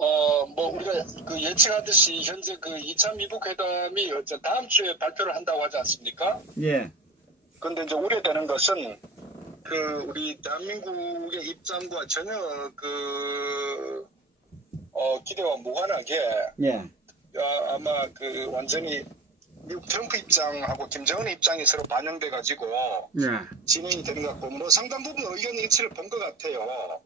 뭐 우리가 그 예측하듯이 현재 그 2차 미국 회담이 다음 주에 발표를 한다고 하지 않습니까? 예. 그런데 이제 우려되는 것은 그 우리 대한민국의 입장과 전혀 그 기대와 무관하게 예. 아마 그 완전히 미국 트럼프 입장하고 김정은의 입장이 서로 반영돼 가지고 예. 진행이 되는 것 같고 뭐 상당 부분 의견 일치를 본 것 같아요.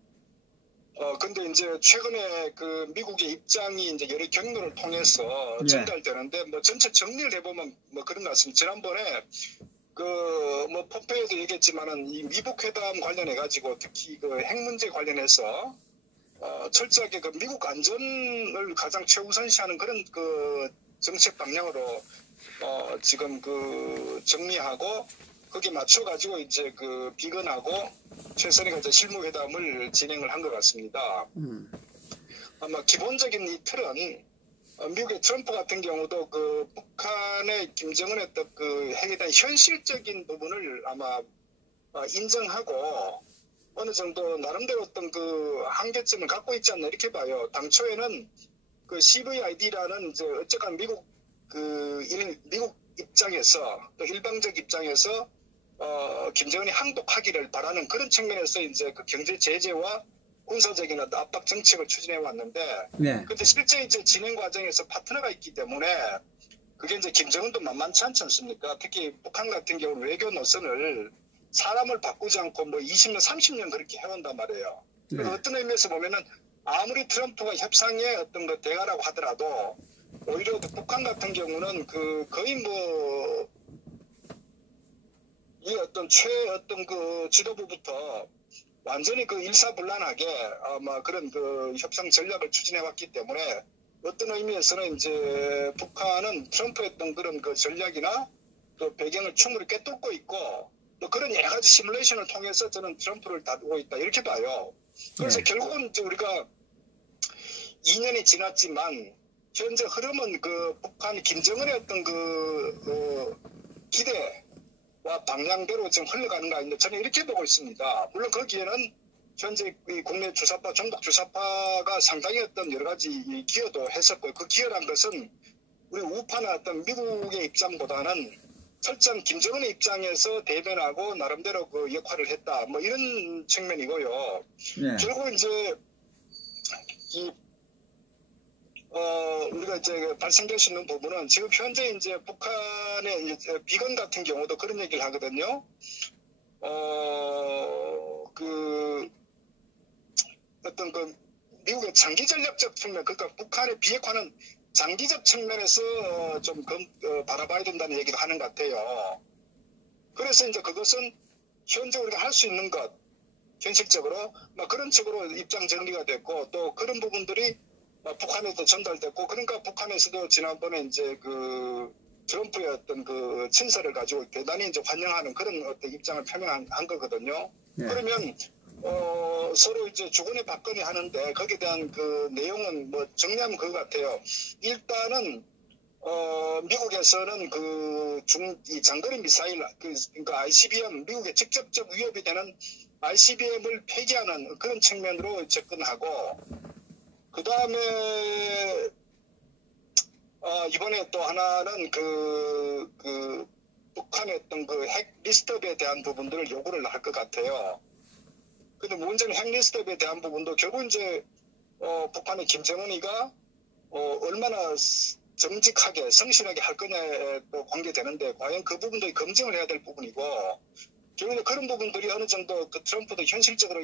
근데 이제 최근에 그 미국의 입장이 이제 여러 경로를 통해서 예. 전달되는데 뭐 전체 정리를 해보면 뭐 그런 것 같습니다. 지난번에 그 뭐 폼페이오도 얘기했지만은 이 미국 회담 관련해 가지고 특히 그 핵 문제 관련해서 철저하게 그 미국 안전을 가장 최우선시하는 그런 그 정책 방향으로 지금 그 정리하고 거기에 맞춰 가지고 이제 그 비건하고 최선희가 이제 실무 회담을 진행을 한 것 같습니다. 아마 기본적인 이 틀은 미국의 트럼프 같은 경우도 그 북한의 김정은의 어떤 그 핵에 대한 현실적인 부분을 아마 인정하고 어느 정도 나름대로 어떤 그 한계점을 갖고 있지 않나 이렇게 봐요. 당초에는 그 CVID라는 이제 어쨌건 미국 입장에서 또 일방적 입장에서 김정은이 항복하기를 바라는 그런 측면에서 이제 그 경제 제재와 군사적인 압박 정책을 추진해 왔는데, 네. 근데 실제 이제 진행 과정에서 파트너가 있기 때문에 그게 이제 김정은도 만만치 않지 않습니까? 특히 북한 같은 경우는 외교 노선을 사람을 바꾸지 않고 뭐 20년, 30년 그렇게 해온단 말이에요. 네. 그래서 어떤 의미에서 보면은 아무리 트럼프가 협상의 어떤 그 대가라고 하더라도 오히려 그 북한 같은 경우는 그 거의 뭐 이 어떤 그 지도부부터 완전히 그 일사불란하게 아마 그런 그 협상 전략을 추진해 왔기 때문에 어떤 의미에서는 이제 북한은 트럼프의 어떤 그런 그 전략이나 또 배경을 충분히 꿰뚫고 있고 또 그런 여러 가지 시뮬레이션을 통해서 저는 트럼프를 다루고 있다 이렇게 봐요. 그래서 네. 결국은 이제 우리가 2년이 지났지만 현재 흐름은 그 북한 김정은의 어떤 그 기대와 방향대로 지금 흘러가는 거 아닌데 저는 이렇게 보고 있습니다. 물론 거기에는 현재 이 국내 주사파, 종북 주사파가 상당히 어떤 여러 가지 기여도 했었고 그 기여란 것은 우리 우파나 어떤 미국의 입장보다는 설정 김정은의 입장에서 대변하고 나름대로 그 역할을 했다. 뭐 이런 측면이고요. 네. 결국 이제 우리가 이제 발생될 수 있는 부분은 지금 현재 이제 북한의 이제 비건 같은 경우도 그런 얘기를 하거든요. 어떤 그 미국의 장기 전략적 측면, 그러니까 북한의 비핵화는 장기적 측면에서 좀 바라봐야 된다는 얘기를 하는 것 같아요. 그래서 이제 그것은 현재 우리가 할 수 있는 것, 현실적으로 막 그런 식으로 입장 정리가 됐고 또 그런 부분들이 북한에도 전달됐고 그러니까 북한에서도 지난번에 이제 그 트럼프의 어떤 그 친서를 가지고 대단히 이제 환영하는 그런 어떤 입장을 표명한 거거든요. 네. 그러면 서로 이제 주거니 받거니 하는데 거기에 대한 그 내용은 뭐 정리하면 그거 같아요. 일단은 미국에서는 이 장거리 미사일 그러니까 ICBM 미국에 직접적 위협이 되는 ICBM을 폐기하는 그런 측면으로 접근하고 그 다음에 이번에 또 하나는 북한의 어떤 그 핵 리스트업에 대한 부분들을 요구를 할 것 같아요. 근데 문제는 핵 리스트업에 대한 부분도 결국 이제 북한의 김정은이가 얼마나 정직하게 성실하게 할 거냐에 또 관계되는데 과연 그 부분도 검증을 해야 될 부분이고 결국 그런 부분들이 어느 정도 그 트럼프도 현실적으로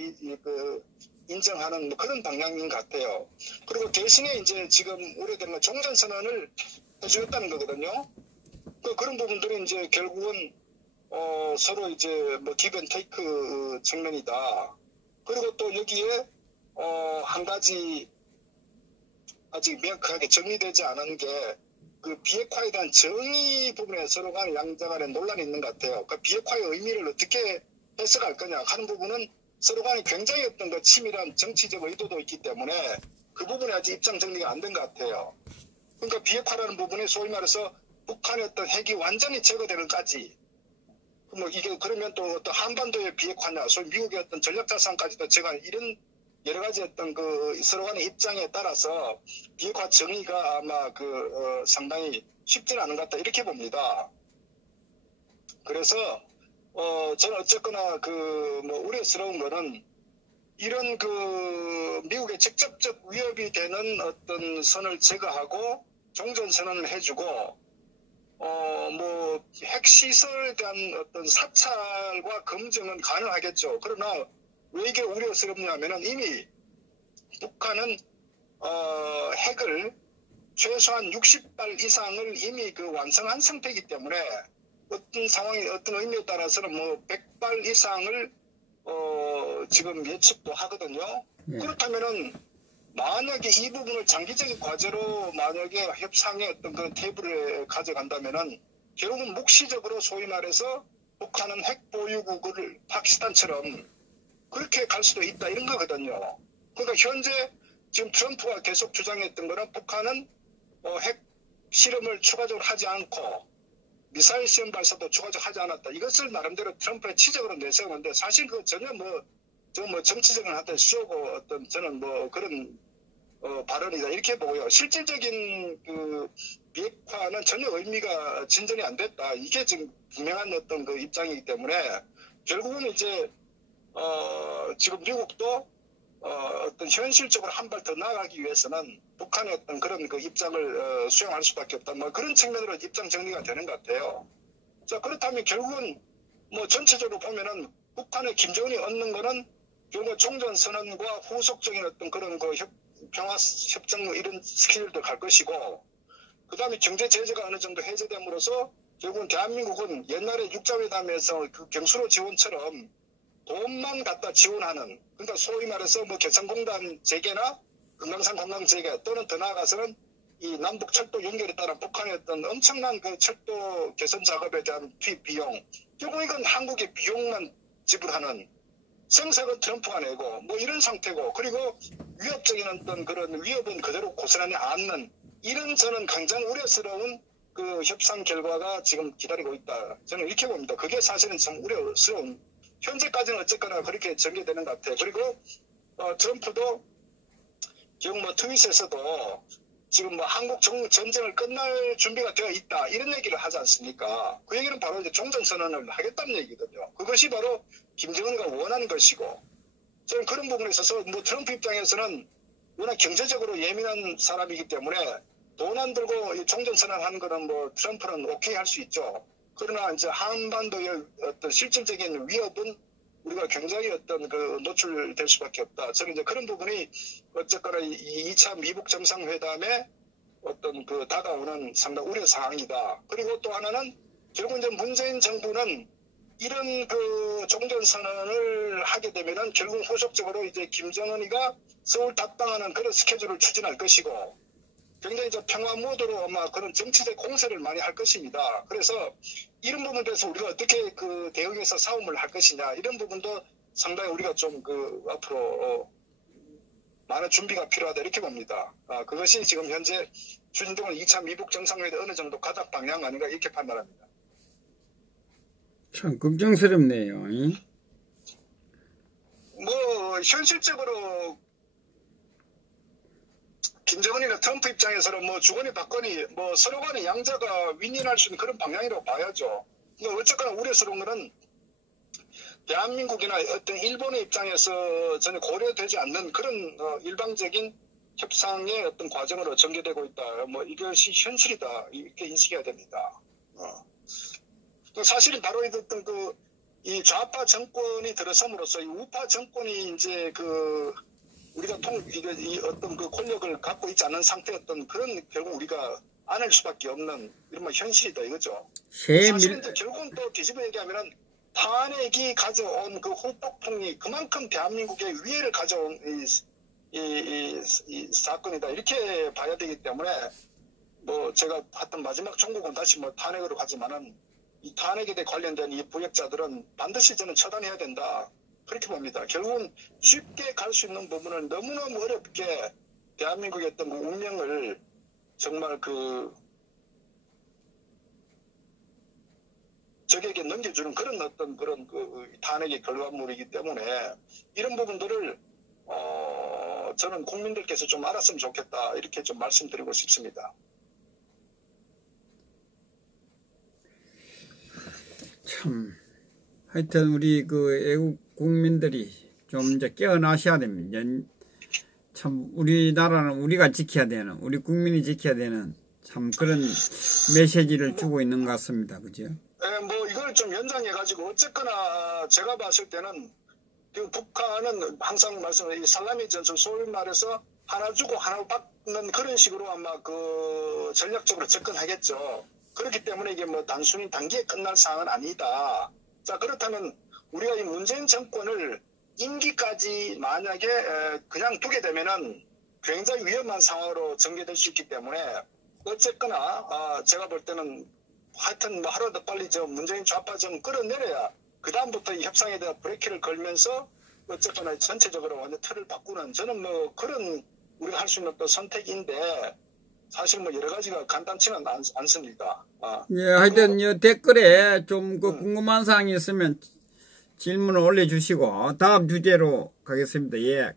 인정하는 뭐 그런 방향인 것 같아요. 그리고 대신에 이제 지금 우려되는 종전선언을 해주겠다는 거거든요. 그런 부분들이 이제 결국은 서로 이제 뭐 기브앤테이크 측면이다. 그리고 또 여기에 한 가지 아직 명확하게 정리되지 않은 게 그 비핵화에 대한 정의 부분에 서로 간에 양자 간에 논란이 있는 것 같아요. 그 비핵화의 의미를 어떻게 해석할 거냐 하는 부분은 서로 간에 굉장히 어떤 그 치밀한 정치적 의도도 있기 때문에 그 부분에 아직 입장 정리가 안 된 것 같아요. 그러니까 비핵화라는 부분이 소위 말해서 북한의 어떤 핵이 완전히 제거되는까지 뭐 이게 그러면 또 어떤 한반도의 비핵화냐, 소위 미국의 어떤 전략자산까지도 제가 이런 여러 가지 어떤 그 서로 간의 입장에 따라서 비핵화 정의가 아마 상당히 쉽지는 않은 것 같다 이렇게 봅니다. 그래서 저는 어쨌거나 우려스러운 거는 이런 미국의 직접적 위협이 되는 어떤 선을 제거하고 종전선언을 해주고 핵시설에 대한 어떤 사찰과 검증은 가능하겠죠. 그러나 왜 이게 우려스럽냐면은 이미 북한은 핵을 최소한 60발 이상을 이미 완성한 상태이기 때문에 어떤 상황이 어떤 의미에 따라서는 100발 이상을 지금 예측도 하거든요. 네. 그렇다면은 만약에 이 부분을 장기적인 과제로 만약에 협상의 어떤 그런 테이블에 가져간다면은 결국은 묵시적으로 소위 말해서 북한은 핵 보유국을 파키스탄처럼 그렇게 갈 수도 있다 이런 거거든요. 그러니까 현재 지금 트럼프가 계속 주장했던 거는 북한은 핵 실험을 추가적으로 하지 않고 미사일 시험 발사도 추가적으로 하지 않았다. 이것을 나름대로 트럼프의 치적으로 내세우는데 사실 그거 전혀 정치적인 한테 쏘고 어떤 저는 그런 발언이다 이렇게 보고요. 실질적인 비핵화는 전혀 의미가 진전이 안 됐다. 이게 지금 분명한 어떤 입장이기 때문에 결국은 이제 지금 미국도 어떤 현실적으로 한 발 더 나아가기 위해서는 북한의 어떤 그런 입장을 수용할 수밖에 없다. 그런 측면으로 입장 정리가 되는 것 같아요. 자, 그렇다면 결국은 전체적으로 보면은 북한의 김정은이 얻는 거는 결국 종전선언과 후속적인 어떤 그런 평화협정 이런 스케줄도 갈 것이고, 그 다음에 경제 제재가 어느 정도 해제됨으로써 결국은 대한민국은 옛날에 육자회담에서 경수로 지원처럼 돈만 갖다 지원하는, 그러니까 소위 말해서 개성공단 재개나 금강산 관광 재개 또는 더 나아가서는 이 남북 철도 연결에 따른 북한의 어떤 엄청난 철도 개선 작업에 대한 투입 비용, 결국 이건 한국의 비용만 지불하는, 생색은 트럼프가 내고 이런 상태고, 그리고 위협적인 어떤 그런 위협은 그대로 고스란히 안는 이런 저는 굉장히 우려스러운 협상 결과가 지금 기다리고 있다. 저는 이렇게 봅니다. 그게 사실은 참 우려스러운, 현재까지는 어쨌거나 그렇게 전개되는 것 같아요. 그리고 트럼프도 지금 트윗에서도 지금 한국 전쟁을 끝날 준비가 되어 있다 이런 얘기를 하지 않습니까? 그 얘기는 바로 이제 종전선언을 하겠다는 얘기거든요. 그것이 바로 김정은이가 원하는 것이고, 저는 그런 부분에 있어서 트럼프 입장에서는 워낙 경제적으로 예민한 사람이기 때문에 돈 안 들고 종전선언하는 거는 트럼프는 오케이 할 수 있죠. 그러나 이제 한반도의 어떤 실질적인 위협은 우리가 굉장히 어떤 노출될 수밖에 없다. 저는 이제 그런 부분이 어쨌거나 이 2차 미북 정상회담에 어떤 다가오는 상당 우려 사항이다. 그리고 또 하나는 결국 이제 문재인 정부는 이런 종전선언을 하게 되면은 결국 후속적으로 이제 김정은이가 서울 답방하는 그런 스케줄을 추진할 것이고, 굉장히 이제 평화 모드로 아마 그런 정치적 공세를 많이 할 것입니다. 그래서 이런 부분에 대해서 우리가 어떻게 대응해서 싸움을 할 것이냐, 이런 부분도 상당히 우리가 좀 앞으로 많은 준비가 필요하다 이렇게 봅니다. 그것이 지금 현재 추진되는 2차 미북 정상회담 어느 정도 가닥 방향 아닌가 이렇게 판단합니다. 참 걱정스럽네요. 현실적으로 김정은이나 트럼프 입장에서는 주거니 받거니 서로 간의 양자가 윈윈할 수 있는 그런 방향이라고 봐야죠. 어쨌거나 우려스러운 것은 대한민국이나 어떤 일본의 입장에서 전혀 고려되지 않는 그런 일방적인 협상의 어떤 과정으로 전개되고 있다. 이것이 현실이다. 이렇게 인식해야 됩니다. 사실은 바로 어떤 이 좌파 정권이 들어섬으로써 이 우파 정권이 이제 우리가 이 어떤 권력을 갖고 있지 않은 상태였던 그런 결국 우리가 안을 수밖에 없는 이런 현실이다 이거죠. 사실은 결국은 또 뒤집어 얘기하면은 탄핵이 가져온 후폭풍이 그만큼 대한민국의 위해를 가져온 이 사건이다 이렇게 봐야 되기 때문에 제가 하여튼 마지막 종국은 다시 탄핵으로 가지만은 이 탄핵에 대해 관련된 이 부역자들은 반드시 저는 처단해야 된다. 그렇게 봅니다. 결국은 쉽게 갈 수 있는 부분을 너무너무 어렵게 대한민국의 어떤 운명을 정말 적에게 넘겨주는 그런 어떤 탄핵의 결과물이기 때문에 이런 부분들을 저는 국민들께서 좀 알았으면 좋겠다 이렇게 좀 말씀드리고 싶습니다. 참 하여튼 우리 그 애국 국민들이 좀 이제 깨어나셔야 됩니다. 참 우리나라는 우리가 지켜야 되는, 우리 국민이 지켜야 되는 참 그런 메시지를 주고 있는 것 같습니다. 그죠? 네, 뭐 이걸 좀 연장해가지고 어쨌거나 제가 봤을 때는 그 북한은 항상 말씀드린 살라미 전술, 소위 말해서 하나 주고 하나 받는 그런 식으로 아마 그 전략적으로 접근하겠죠. 그렇기 때문에 이게 뭐 단순히 단기에 끝날 사항은 아니다. 자, 그렇다면 우리가 이 문재인 정권을 임기까지 만약에 그냥 두게 되면은 굉장히 위험한 상황으로 전개될 수 있기 때문에 어쨌거나 제가 볼 때는 하여튼 뭐 하루라도 빨리 저 문재인 좌파 좀 끌어내려야 그 다음부터 이 협상에 대한 브레이크를 걸면서 어쨌거나 전체적으로 완전 틀을 바꾸는 저는 뭐 그런 우리가 할 수 있는 또 선택인데 사실 뭐 여러 가지가 간단치는 않습니다. 예, 하여튼 댓글에 좀 그 궁금한 사항이 있으면 질문을 올려주시고 다음 주제로 가겠습니다. 예.